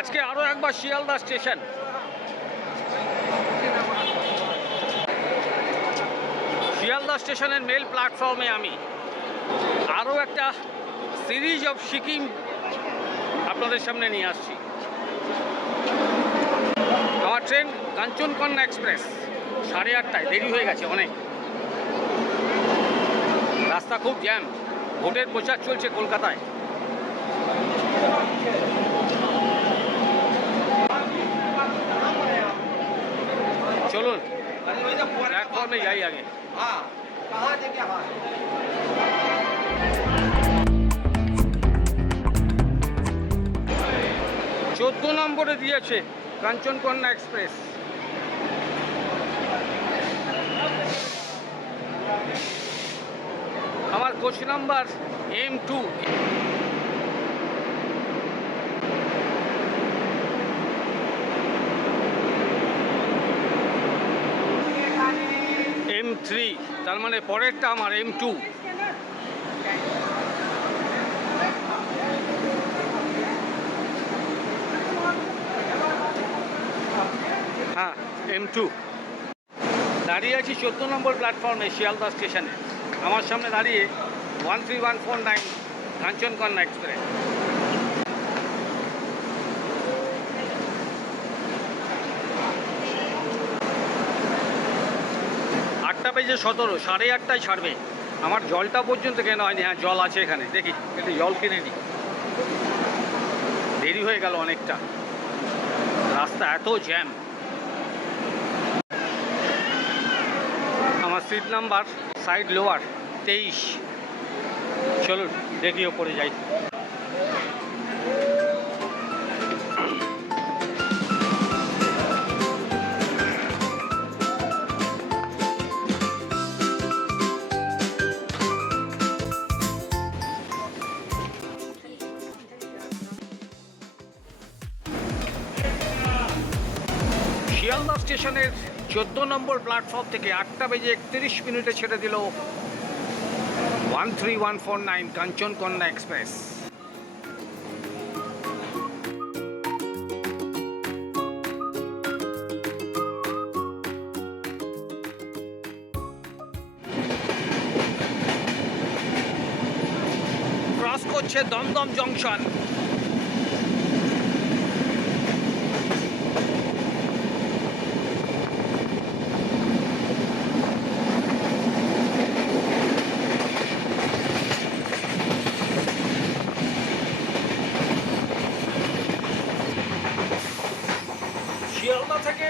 আজকে আরো একবার শিয়ালদা স্টেশন। শিয়ালদা স্টেশনের মেল প্ল্যাটফর্মে আমি আরও একটা সিরিজ অফ সিকিম আপনাদের সামনে নিয়ে আসছি। আমার ট্রেন কাঞ্চনকন্যা এক্সপ্রেস 8:30টায়, দেরি হয়ে গেছে অনেক। রাস্তা খুব জ্যাম, ভোটের প্রচার চলছে কলকাতায়। চলুন প্ল্যাটফর্মে যাই আগে। 14 নম্বরে দিয়েছে কাঞ্চনকন্যা এক্সপ্রেস। আমার কোচ নাম্বার M2। M3, তার মানে পরেরটা আমার M2। হ্যাঁ, M2। দাঁড়িয়ে আছি 14 নম্বর প্ল্যাটফর্মে শিয়ালদা স্টেশনে। আমার সামনে দাঁড়িয়ে 13149 কাঞ্চনকন্যা এক্সপ্রেস। আটটা বেজে 17, 8:30টায় ছাড়বে। আমার জলটা পর্যন্ত কেন হয়নি। হ্যাঁ, জল আছে এখানে, দেখি একটু জল কিনে নিই। দেরি হয়ে গেল অনেকটা, রাস্তা এত জ্যাম। আমার সিট নাম্বার সাইড লোয়ার 23। চলুন দেখি ওপরে যাই। শিয়ালদা স্টেশনের 14 নম্বর প্ল্যাটফর্ম থেকে 8টা বেজে 31 মিনিটে ছেড়ে দিল 13149 কাঞ্চনকন্যা এক্সপ্রেস। ক্রস করছে দমদম জংশন। শিয়ালদা থেকে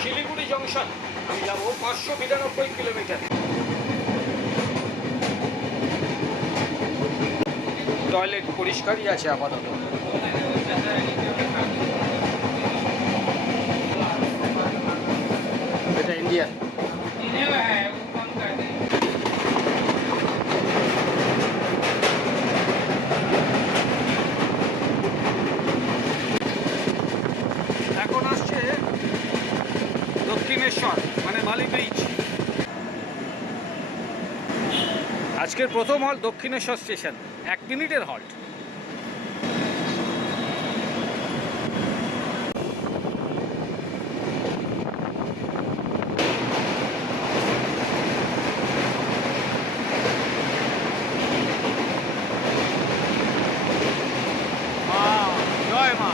শিলিগুড়ি জংশন আমি যাব 592 কিলোমিটার। টয়লেট পরিষ্কারই আছে আপাতত। এটা ইন্ডিয়ান। এখন আসছে দক্ষিণেশ্বর, মানে বালি ব্রিজ। আজকের প্রথম হল্ট দক্ষিণেশ্বর স্টেশন, 1 মিনিটের হল্ট। জয় মা।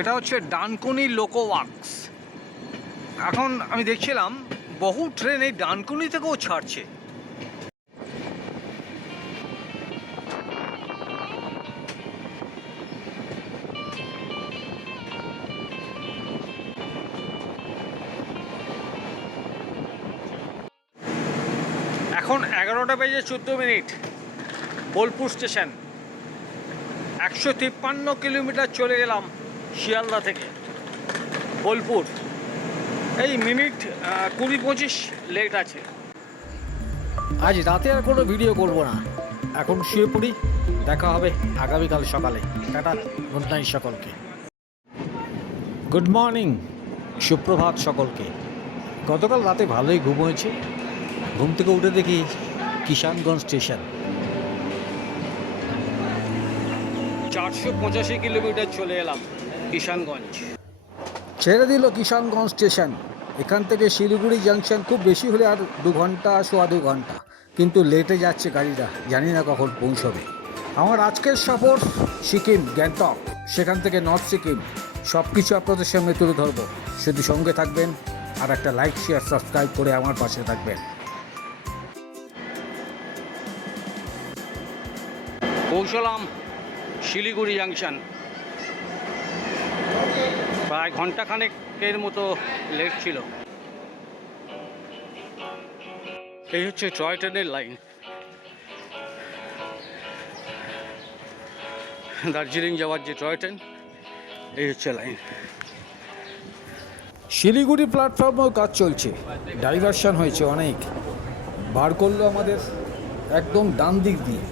এটা হচ্ছে ডানকুনি লোকো ওয়ার্কস। এখন আমি দেখছিলাম বহু ট্রেন এই ডানকুনি থেকেও ছাড়ছে। এখন 11টা বেজে 14 মিনিট, বোলপুর স্টেশন। 153 কিলোমিটার চলে গেলাম শিয়ালদা থেকে বোলপুর। এই মিনিট 20-25 লেট আছে। আজ রাতে আর কোনো ভিডিও করব না, এখন শুয়ে পড়ি। দেখা হবে আগামীকাল সকালে। টাটা, গুড নাইট সকলকে। গুড মর্নিং, সুপ্রভাত সকলকে। গতকাল রাতে ভালোই ঘুম হয়েছে, ঘুম থেকে উঠে দেখি কিষানগঞ্জ স্টেশন। 485 কিলোমিটার চলে এলাম কিষানগঞ্জ। ছেড়ে দিল কিষানগঞ্জ স্টেশন। এখান থেকে শিলিগুড়ি জাংশন খুব বেশি হলে আর 2 ঘন্টা, সোয়া 2 ঘন্টা, কিন্তু লেটে যাচ্ছে গাড়িটা, জানি না কখন পৌঁছবে। আমার আজকের সফর সিকিম, গ্যাংটক, সেখান থেকে নর্থ সিকিম, সব কিছু আপনাদের সামনে তুলে ধরবো। শুধু সঙ্গে থাকবেন আর একটা লাইক, শেয়ার, সাবস্ক্রাইব করে আমার পাশে থাকবেন। পৌঁছলাম শিলিগুড়ি জাংশন, প্রায় ঘন্টাখানেকের মতো লেট ছিল। এই হচ্ছে টয় ট্রেনের লাইন, দার্জিলিং যাওয়ার যে টয় ট্রেন, এই হচ্ছে লাইন। শিলিগুড়ি প্ল্যাটফর্মেও কাজ চলছে, ডাইভারশন হয়েছে অনেক। বার করলো আমাদের একদম ডান দিক দিয়ে,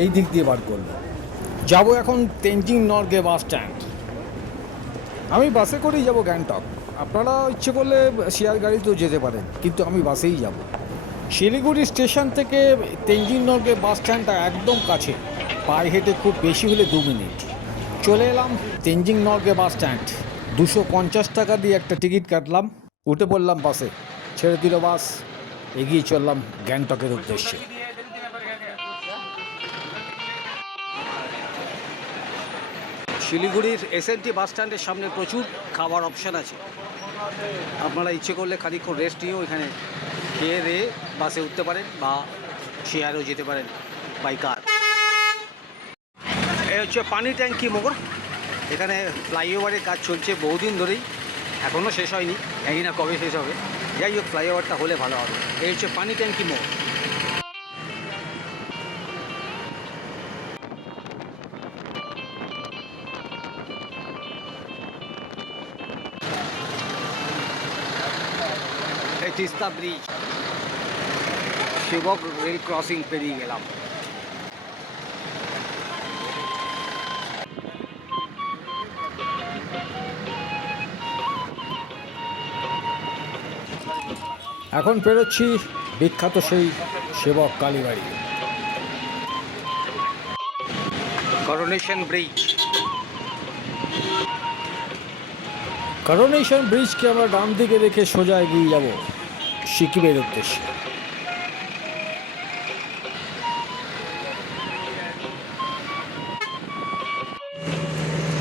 এই দিক দিয়ে বার করলো। যাব এখন তেনজিং নর্গে বাস স্ট্যান্ড। আমি বাসে করেই যাব গ্যাংটক। আপনারা ইচ্ছে করলে শেয়ার গাড়িতেও যেতে পারেন, কিন্তু আমি বাসেই যাব। শিলিগুড়ি স্টেশন থেকে তেনজিং নর্গে বাস স্ট্যান্ডটা একদম কাছে, পায়ে হেঁটে খুব বেশি হলে 2 মিনিট। চলে এলাম তেনজিং নর্গে বাস স্ট্যান্ড। 250 টাকা দিয়ে একটা টিকিট কাটলাম, উঠে পড়লাম বাসে। ছেড়ে দিল বাস, এগিয়ে চললাম গ্যাংটকের উদ্দেশ্যে। শিলিগুড়ির এসএনটি বাস স্ট্যান্ডের সামনে প্রচুর খাবার অপশান আছে। আপনারা ইচ্ছে করলে খানিকক্ষণ রেস্ট নিয়েও এখানে খেয়ে দিয়ে বাসে উঠতে পারেন বা শেয়ারেও যেতে পারেন বাই কার। এই হচ্ছে পানি ট্যাঙ্কি মোড়। এখানে ফ্লাইওভারের কাজ চলছে বহুদিন ধরেই, এখনও শেষ হয়নি, জানি না কবে শেষ হবে। যাই হোক, ফ্লাইওভারটা হলে ভালো হবে। এই হচ্ছে পানি ট্যাঙ্কি মোড়। এই Teesta bridge, Sivok rail crossing পেরিয়ে গেলাম। এখন পেরোচ্ছি বিখ্যাত সেই Sevoke Kalibari. Coronation Bridge. Coronation ব্রিজকে আমরা ডান দিকে রেখে সোজা এগিয়ে যাব সিকিমের উদ্দেশ্যে।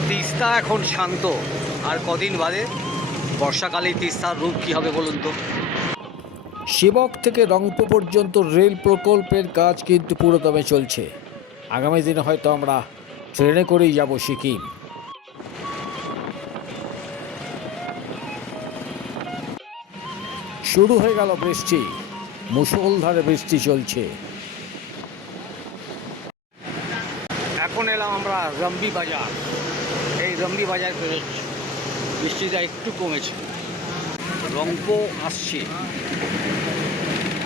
তিস্তা এখন শান্ত, আর কদিন বাদে বর্ষাকালে তিস্তার রূপ কী হবে বলুন তো। সেবক থেকে রংপো পর্যন্ত রেল প্রকল্পের কাজ কিন্তু পুরোদমে চলছে। আগামী দিনে হয়তো আমরা ট্রেনে করেই যাব সিকিম। শুরু হয়ে গেল বৃষ্টি, মুষলধারে বৃষ্টি চলছে। এখন এলাম আমরা রম্বি বাজার। এই রম্বি বাজার পেরোচ্ছি, বৃষ্টিটা একটু কমেছে, রংপো আসছে।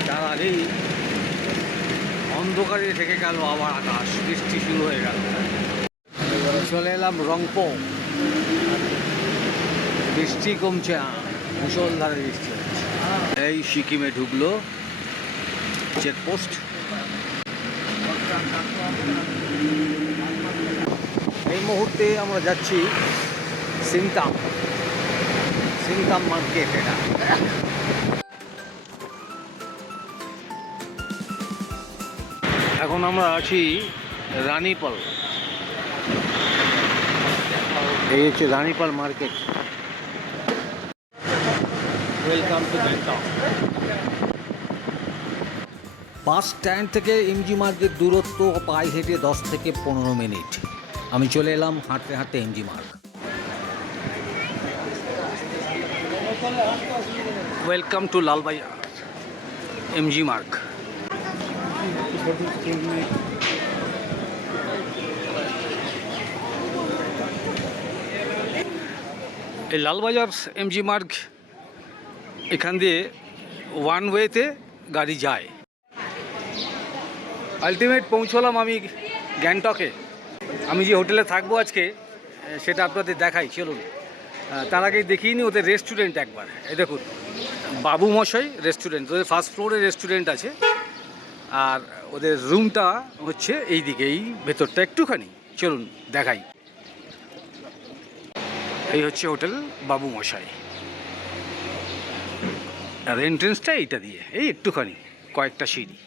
তার আগেই অন্ধকারে থেকে গেল আবার আকাশ, বৃষ্টি শুরু হয়ে গেল। চলে এলাম রংপো, বৃষ্টি কমছে না, মুষলধারে বৃষ্টি হচ্ছে। এই সিকিমে ঢুকলো চেকপোস্ট। এই মুহূর্তে আমরা যাচ্ছি সিংতাম মার্কেট। এটা এখন আমরা আছি রানীপাল। এই হচ্ছে Ranipool market. Welcome to Gangtok. Bus stand থেকে এমজি মার্গের দূরত্ব পায়ে হেঁটে 10 থেকে 15 মিনিট। আমি চলে এলাম হাঁটতে হাঁটতে এমজি মার্গ। ওয়েলকাম টু লালবাজার, এমজি মার্গ। এই লালবাজার এমজি মার্গ, এখান দিয়ে ওয়ান ওয়েতে গাড়ি যায়। আলটিমেট পৌঁছলাম আমি গ্যাংটকে। আমি যে হোটেলে থাকবো আজকে সেটা আপনাদের দেখাই, চলুন। তার আগে দেখিয়ে নিই ওদের রেস্টুরেন্ট একবার। এই দেখুন, বাবু মশাই রেস্টুরেন্ট, ওদের ফার্স্ট ফ্লোরে রেস্টুরেন্ট আছে, আর ওদের রুমটা হচ্ছে এই দিকে, এই ভেতরটা একটুখানি চলুন দেখাই। এই হচ্ছে হোটেল বাবু মশাই, আর এন্ট্রেন্সটা এইটা দিয়ে, এই একটুখানি কয়েকটা সিঁড়ি।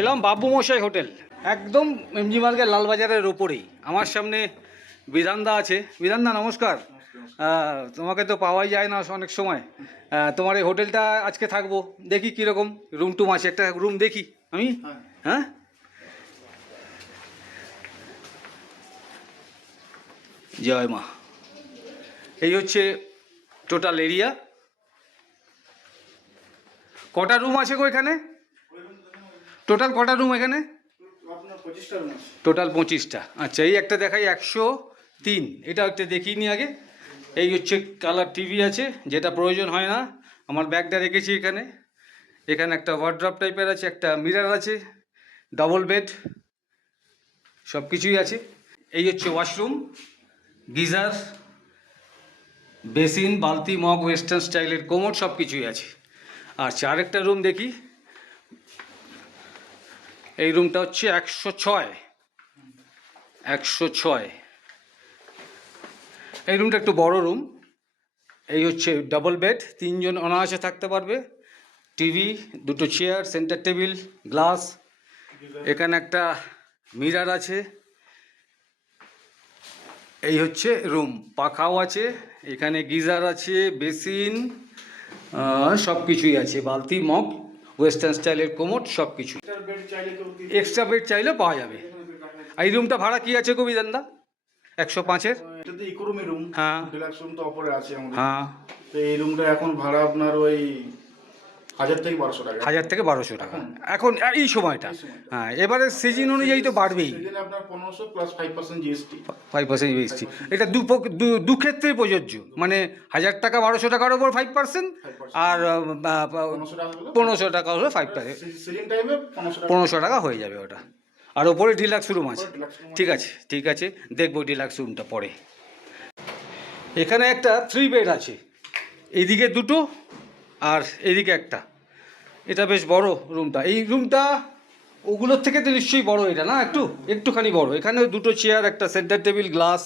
এলাম বাবু মশাই হোটেল, একদম এমজি মার্গের লালবাজারের ওপরেই। আমার সামনে বিধানদা আছে। বিধানদা নমস্কার। তোমাকে তো পাওয়াই যায় না অনেক সময়। তোমার এই হোটেলটা আজকে থাকবো, দেখি কীরকম রুম টুম আছে, একটা রুম দেখি আমি। হ্যাঁ, জয় মা। এই হচ্ছে টোটাল এরিয়া। কটা রুম আছে গো এখানে? টোটাল কটা রুম এখানে? টোটাল 25টা। আচ্ছা, এই একটা দেখাই 103, এটা একটা দেখিয়ে নি আগে। এই হচ্ছে কালার টিভি আছে, যেটা প্রয়োজন হয় না। আমার ব্যাগটা রেখেছি এখানে। এখানে একটা ওয়ার্ড্রপ টাইপের আছে, একটা মিরর আছে, ডবল বেড, সব কিছুই আছে। এই হচ্ছে ওয়াশরুম, গিজার, বেসিন, বালতি, মগ, ওয়েস্টার্ন স্টাইলের কোমোড, সব কিছুই আছে। আচ্ছা, আরেকটা রুম দেখি। এই রুমটা হচ্ছে 106। এই রুমটা একটু বড় রুম। এই হচ্ছে ডাবল বেড, 3 জন অনায়াসে থাকতে পারবে। টিভি, দুটো চেয়ার, সেন্টার টেবিল, গ্লাস, এখানে একটা মিরর আছে। এই হচ্ছে রুম, পাখাও আছে, এখানে গিজার আছে, বেসিন, সব কিছুই আছে, বালতি, মগ, ওয়েস্টার্ন স্টাইলের কোমোড, সব কিছু। এক্সট্রা বেড চাইলে পাওয়া যাবে। এই রুমটা ভাড়া কি আছে গো বিধানদা? 105-এর। এটা তো ইকোনমি রুম, হ্যাঁ। ডিলাক্স রুম তো অপরে আছে আমাদের। হ্যাঁ, তো এই রুমটা এখন ভাড়া আপনার ওই 1000 থেকে 1200 টাকা। 1000 থেকে 1200 টাকা এখন এই সময়টা। হ্যাঁ, এবারে সিজন অনুযায়ী তো বাড়বেই। সেদিন আপনার 1500 প্লাস 5% জিএসটি। 5% জিএসটি। এটা দু ক্ষেত্রেই প্রযোজ্য, মানে 1000 টাকা 1200 টাকার ওপর 5%, আর 1500 টাকা হলো 5%। সিজন টাইমে 1500 টাকা। 1500 টাকা হয়ে যাবে ওটা। আর ওপরে ডিলাক্স রুম আছে। ঠিক আছে, ঠিক আছে, দেখবো ডিলাক্স রুমটা পরে। এখানে একটা 3 বেড আছে, এইদিকে দুটো আর এইদিকে একটা। এটা বেশ বড় রুমটা। এই রুমটা ওগুলোর থেকে তো নিশ্চয়ই বড় এটা, না? একটুখানি বড়। এখানে দুটো চেয়ার, একটা সেন্টার টেবিল, গ্লাস,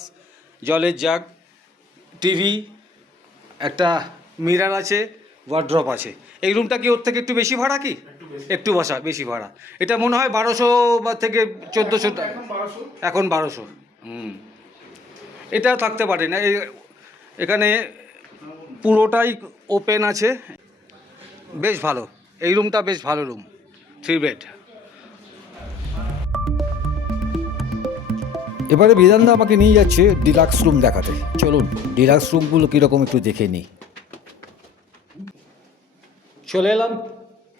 জলের জাগ, টিভি, একটা মিরর আছে, ওয়ার্ড্রপ আছে। এই রুমটা কি ওর থেকে একটু বেশি ভাড়া কি? একটু বেশি ভাড়া। এটা মনে হয় 1200 বা থেকে 1400 টাকা। এখন 1200। এটাও থাকতে পারে না। এখানে পুরোটাই ওপেন আছে, বেশ ভালো। এই রুমটা বেশ ভালো রুম, 3 বেড। এবারে বিধানদা আমাকে নিয়ে যাচ্ছে ডিলাক্স রুম দেখাতে। চলুন ডিলাক্স রুমগুলো কীরকম একটু দেখে নিই। চলে এলাম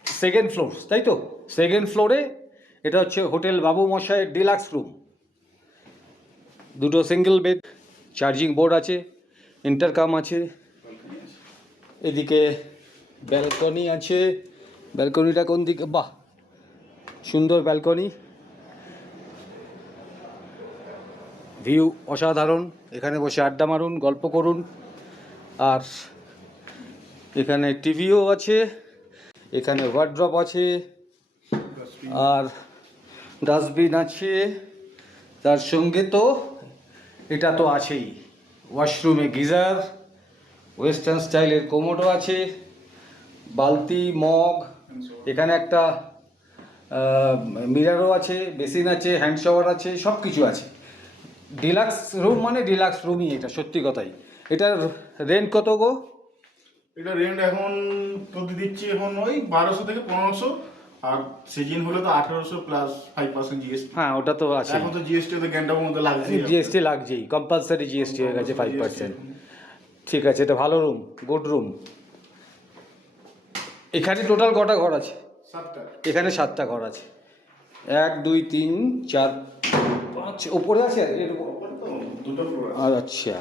সেকেন্ড ফ্লোর, তাই তো? সেকেন্ড ফ্লোরে এটা হচ্ছে হোটেল বাবু মশাইয়ের ডিলাক্স রুম। দুটো সিঙ্গেল বেড, চার্জিং বোর্ড আছে, ইন্টারকাম আছে, এদিকে ব্যালকনি আছে। ব্যালকনিটা কোন দিকে? বাহ, সুন্দর ব্যালকনি, ভিউ অসাধারণ। এখানে বসে আড্ডা মারুন, গল্প করুন। আর এখানে টিভিও আছে, এখানে ওয়ার্ড্রপ আছে, আর ডাস্টবিন আছে। তার সঙ্গে তো এটা তো আছেই, ওয়াশরুমে গিজার, ওয়েস্টার্ন স্টাইলের কোমোডও আছে, বালতি, মগ, এখানে একটা মিররও আছে, বেসিন আছে, হ্যান্ড শাওয়ার আছে, সব কিছু আছে। ডিলাক্স রুম মানে ডিলাক্স রুমই এটা, সত্যি কথাই। এটার রেন্ট কত গো? এটা রেন্ট এখন তো দিচ্ছি এখন ওই 1200 থেকে 1500, আর সিজন হলে তো 1800 প্লাস 5% জিএসটি। হ্যাঁ, ওটা তো আছে। এখন তো জিএসটি তো গ্যান্ডার মধ্যে লাগছে। জিএসটি লাগছেই, কম্পালসারি জিএসটি হয়ে গেছে 5%। ঠিক আছে, এটা ভালো রুম, গুড রুম। এখানে টোটাল কটা ঘর আছে? 7টা। এখানে 7টা ঘর আছে। 1 2 3 4 5 ওপরে আছে, এর ওপরে তো দুটো ফ্লোর আছে। আর আচ্ছা,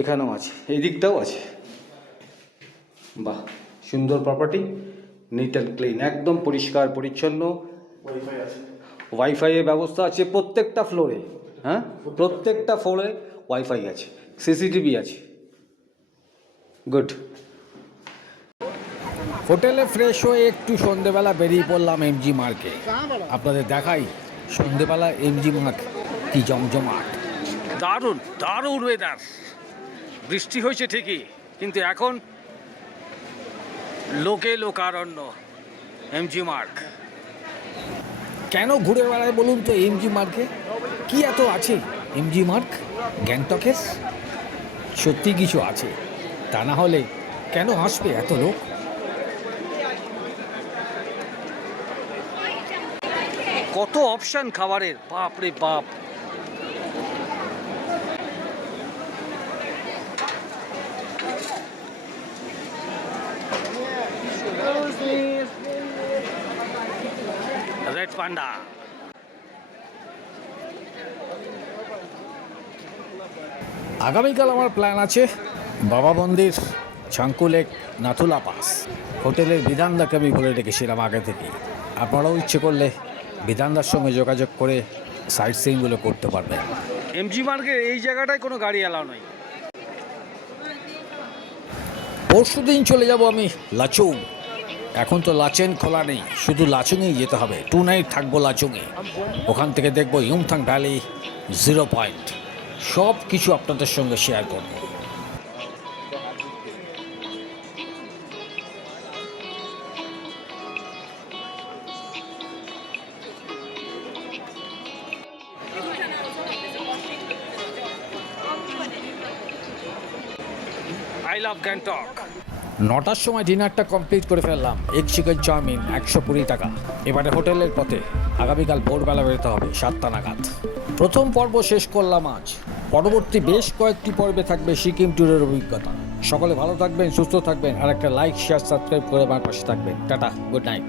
এখানেও আছে, এই দিকটাও আছে। বাহ, সুন্দর প্রপার্টি, নিট অ্যান্ড ক্লিন, একদম পরিষ্কার পরিচ্ছন্ন। ওয়াইফাই আছে। ওয়াইফাইয়ের ব্যবস্থা আছে প্রত্যেকটা ফ্লোরে। হ্যাঁ, প্রত্যেকটা ফ্লোরে ওয়াইফাই আছে, সিসিটিভি আছে। গুড। হোটেলে ফ্রেশ হয়ে একটু সন্ধেবেলা বেরিয়ে পড়লাম এমজি মার্কে। আপনাদের দেখাই সন্ধেবেলা এমজি মার্ক কি জমজমাট। দারুণ দারুণ ওয়েদার, বৃষ্টি হয়েছে ঠিকই, কিন্তু এখন লোকে লোকারণ্য। এমজি মার্ক কেন ঘুরে বেড়ায় বলুন তো এমজি মার্কে? কি এত আছে এমজি মার্ক গ্যাংটকের? সত্যি কিছু আছে, তা না হলে কেন আসবে এত লোক? কত অপশন খাবারের, বাপ রে বাপ। Red panda. আগামীকাল আমার প্ল্যান আছে বাবা মন্দির, ছাঙ্কু লেক, নাথুলা পাস। হোটেলের বিধানদাকে আমি বলে রেখেছিলাম আগে থেকে। আপনারাও ইচ্ছে করলে বিধানদার সঙ্গে যোগাযোগ করে সাইট সিইংগুলো করতে পারবেন। এমজি মার্কের এই জায়গাটায় কোনো গাড়ি অ্যালাউ নেই। পরশু দিন চলে যাব আমি লাচুং। এখন তো লাচেন খোলা নেই, শুধু লাচুংয়েই যেতে হবে। 2 নাইট থাকবো লাচুংয়ে। ওখান থেকে দেখবো ইয়ুমথাং ভ্যালি, 0 পয়েন্ট, সব কিছু আপনাদের সঙ্গে শেয়ার করব। I love Gangtok. 9টার সময় ডিনারটা কমপ্লিট করে ফেললাম। এগ চিকেন চাউমিন 120 টাকা। এবারে হোটেলের পথে। আগামীকাল ভোরবেলা বেরোতে হবে 7টা নাগাদ। প্রথম পর্ব শেষ করলাম আজ। পরবর্তী বেশ কয়েকটি পর্বে থাকবে সিকিম ট্যুরের অভিজ্ঞতা। সকলে ভালো থাকবেন, সুস্থ থাকবেন, আর একটা লাইক, শেয়ার, সাবস্ক্রাইব করে আমার পাশে থাকবেন। Tata, good night.